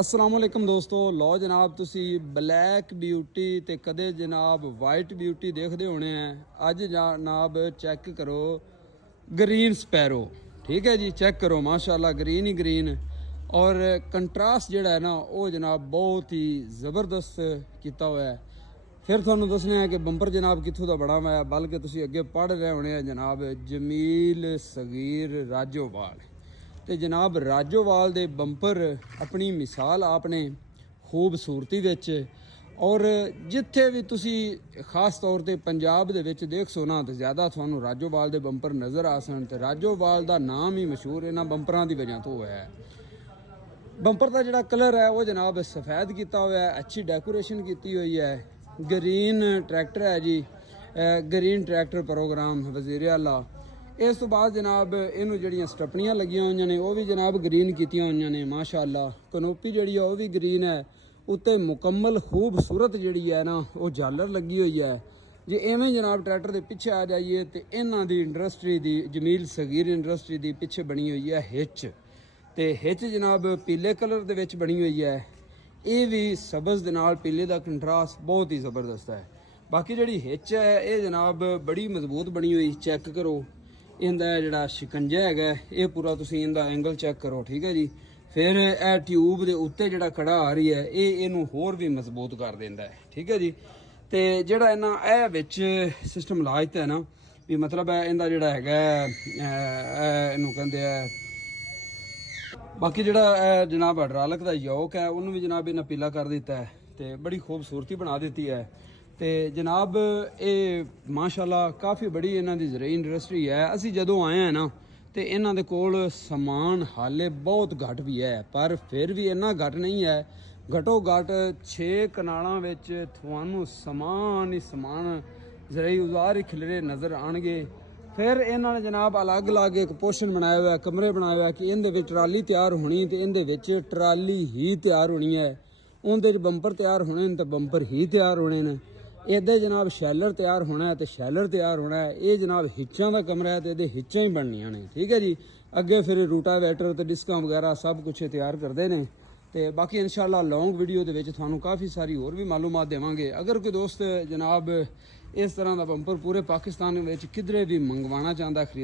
अस्सलाम वालेकुम दोस्तों। लो जनाब तुसी ब्लैक ब्यूटी ते कदे जनाब वाइट ब्यूटी देखते होने हैं। अज जनाब चेक करो ग्रीन स्पैरो। ठीक है जी, चेक करो माशाल्लाह ग्रीन ही ग्रीन। और कंट्रास्ट जोड़ा है ना वो जनाब बहुत ही ज़बरदस्त किया हुआ है। फिर थानू दसने कि बंपर जनाब कितों का बना हुआ है, बल्कि तुसी अगे पढ़ रहे होने हैं जनाब जमील सगीर राजोवाल। तो जनाब राजोवाल दे बंपर अपनी मिसाल आपने खूबसूरती विच और जिथे भी तुसी खास तौर पर पंजाब दे विच देख सो ना तो ज़्यादा थानू राजोवाल दे बंपर नज़र आ सन। तो राजोवाल का नाम ही मशहूर इन्हां बंपरां दी वजह तो है। बंपर का जिहड़ा कलर है वो जनाब सफ़ेद किया हुआ है, अच्छी डेकोरेशन की हुई है। ग्रीन ट्रैक्टर है जी, ग्रीन ट्रैक्टर प्रोग्राम वजीर आला। इस तो बाद जनाब इनू जड़ियाँ स्टपनियाँ लगी हुई ने वो भी जनाब ग्रीन की हुई ने माशाअल्लाह। कनोपी जी वो भी ग्रीन है, उत्ते मुकम्मल खूबसूरत जी है ना वो झालर लगी हुई है। जे इवें जनाब ट्रैक्टर के पिछे आ जाइए तो इन्हों की इंडस्ट्री की जमील सगीर इंडस्ट्री की पिछे बनी हुई है हिच। तो हिच जनाब पीले कलर के विच बनी हुई है। ये भी सबज दे नाल पीले का कंट्रास्ट बहुत ही ज़बरदस्त है। बाकी जी हिच है ये जनाब बड़ी मजबूत बनी हुई, चेक करो इनका जोड़ा शिकंजा है ये पूरा तुसी इनका एंगल चेक करो। ठीक है जी। फिर यह ट्यूब के उत्ते जोड़ा कड़ा आ रही है ये इनू होर भी मजबूत कर देंदा है। ठीक है जी। तो जोड़ा इन्ना यह विच सिस्टम ला दिता है ना भी मतलब है इनका जोड़ा है इनू कहते हैं। बाकी जोड़ा जनाब हाइड्रालिक का योक है उन्होंने भी जनाब इन्हें पीला कर दिता है तो बड़ी खूबसूरती बना दी है। तो जनाब ये माशाल्लाह काफ़ी बड़ी इन्हों की ज़रूरी इंडस्ट्री है। असी जदों आए हैं ना तो इन्हों के कोल समान हाले बहुत घट भी है, पर फिर भी इन्ना घट नहीं है। घटो घट 6 कनालों थानू समान ही समान ज़रूरी औजार ही खिलरे नज़र आएंगे। फिर इन्होंने जनाब अलग अलग एक पोर्शन बनाया हुआ है, कमरे बनाए हुए कि इनके ट्राली तैयार होनी तो इनके ट्राली ही तैयार होनी है। उनके बंपर तैयार होने तो बंपर ही तैयार होने ने। इधर जनाब शैलर तैयार होना है तो शैलर तैयार होना है। ये जनाब हिच्चां का कमरा है तो ये हिच्चां ही बननियां ने। ठीक है जी। अगे फिर रूटावेटर तो डिस्कां वगैरह सब कुछ तैयार करते हैं। तो बाकी इंशाल्लाह लॉन्ग वीडियो के थानू काफ़ी सारी होर भी मालूमात देवांगे। अगर कोई दोस्त जनाब इस तरह का बंपर पूरे पाकिस्तान में किधरे भी मंगवाना चाहता खरीद